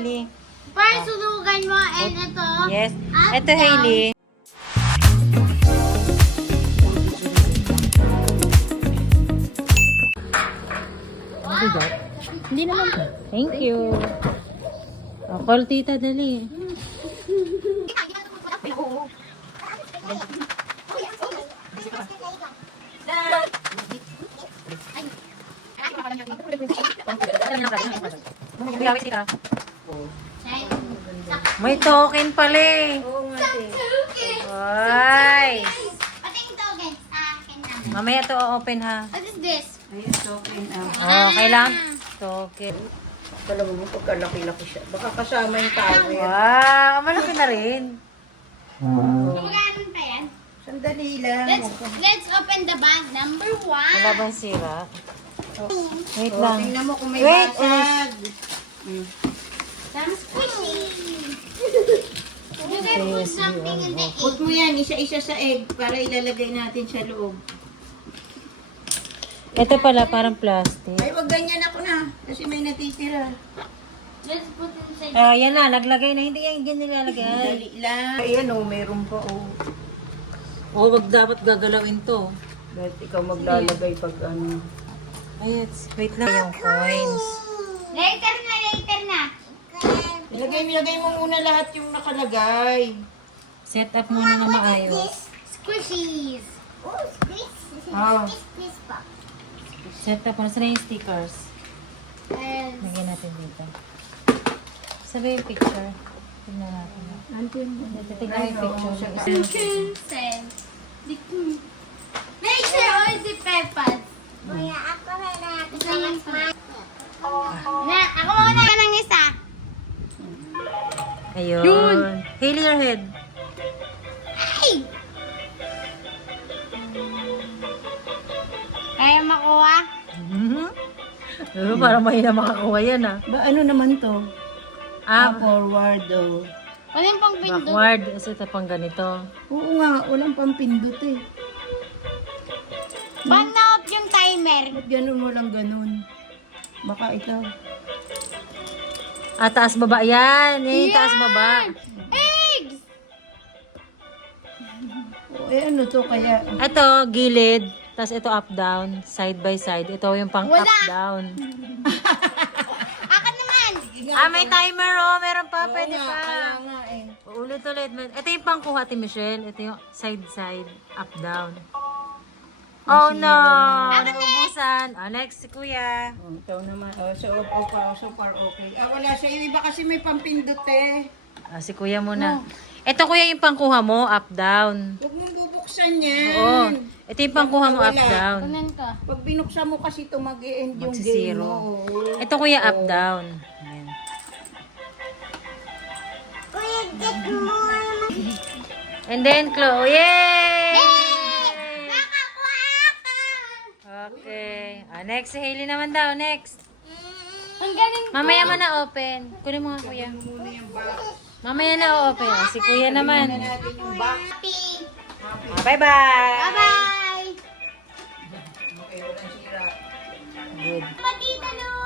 Hailey. First, sulugan mo, and ito. Yes. Up, Ito, down. Hailey. Hindi naman po. Thank you. Call tita, dali. May token pala eh. Ay. Pating token sa akin na. Mamaya to open ha. What is this? Ayun, token. Oh, kailangan token. Alam mo, pagkalaki-laki siya. Baka kasama yung tower. Wow, malaki na rin. Magkano pa yan? Sandali lang. Let's open the bag. Number 1. Wala bang sira? Wait Oh, lang. tingnan mo kung may Wait, basag. Some squishy. You can put something in the Put mo yan, isa-isa sa egg para ilalagay natin sa loob. Ito pala parang plastic. Ay, wag ganyan ako na. Kasi may natitira. Let's put inside. Yan na, naglagay na. Hindi yan nilalagay. Dali lang. Ayan o, meron pa o. Wag dapat gagalawin to. Dahil ikaw maglalagay pag ano. Ay, wait lang. Yung coins. Later na, later na. Ilagay mo muna lahat yung nakalagay. Set up muna na maayos. Squishies. Oh, squishies. Ah. Squeeze pa. Set up muna. Saan yung stickers? And Lagyan natin dito. Sabi yung picture. Tignan natin. Tignan yung picture. make sure all the peppers. Kuya, ako na na. Ako muna ng isa. Ayun. Hailey your head. Ay! Kaya makuha? Parang mahina makakuha yan ah. Ba, ano naman to? Up, Forward o. Ano yung pang pindot? backward. Kasi ito pang ganito. Oo nga, walang pampindot eh. Bang na off yung timer. Ba't ganun mo lang ganun? Baka ikaw. Taas baba yan. Taas baba. Eggs! Eh ano to kaya? Ito, gilid. Tapos ito up, down. Side by side. Ito yung pang Wala. up, down. Akin naman! May timer oh. Meron pa. Pwede Oo nga, pa. kaya nga eh. Ulit-ulit. Ito yung pangkuha, Ate Michelle. Ito yung side-side, up, down. Oh no! Naubusan. Next si Kuya. Oh, ikaw naman. Oh, so far okay. Wala sa iyo. Iba kasi may pampindot eh. Si Kuya muna. Ito Kuya yung pangkuha mo, up, down. Huwag mong bubuksan yan. Oo. Ito yung pangkuha mo, up, Wala. down. Kunan ka. Pag binuksan mo kasi ito mag-e-end yung game Magsi-zero. mo. Ito Kuya, up, down. Ayan. And then, Chloe. Yay! Nakakuha ka! Okay. Next, si Hailey naman daw. Next. Ang galing ko. Mamaya mo na open. Kunin mo nga, Kuya. Muna yung box. Mamaya na open. Si Kuya naman. Natin yung box. Happy. Bye-bye. Bye-bye! Okay, walang sira. Good. Patita, Lu!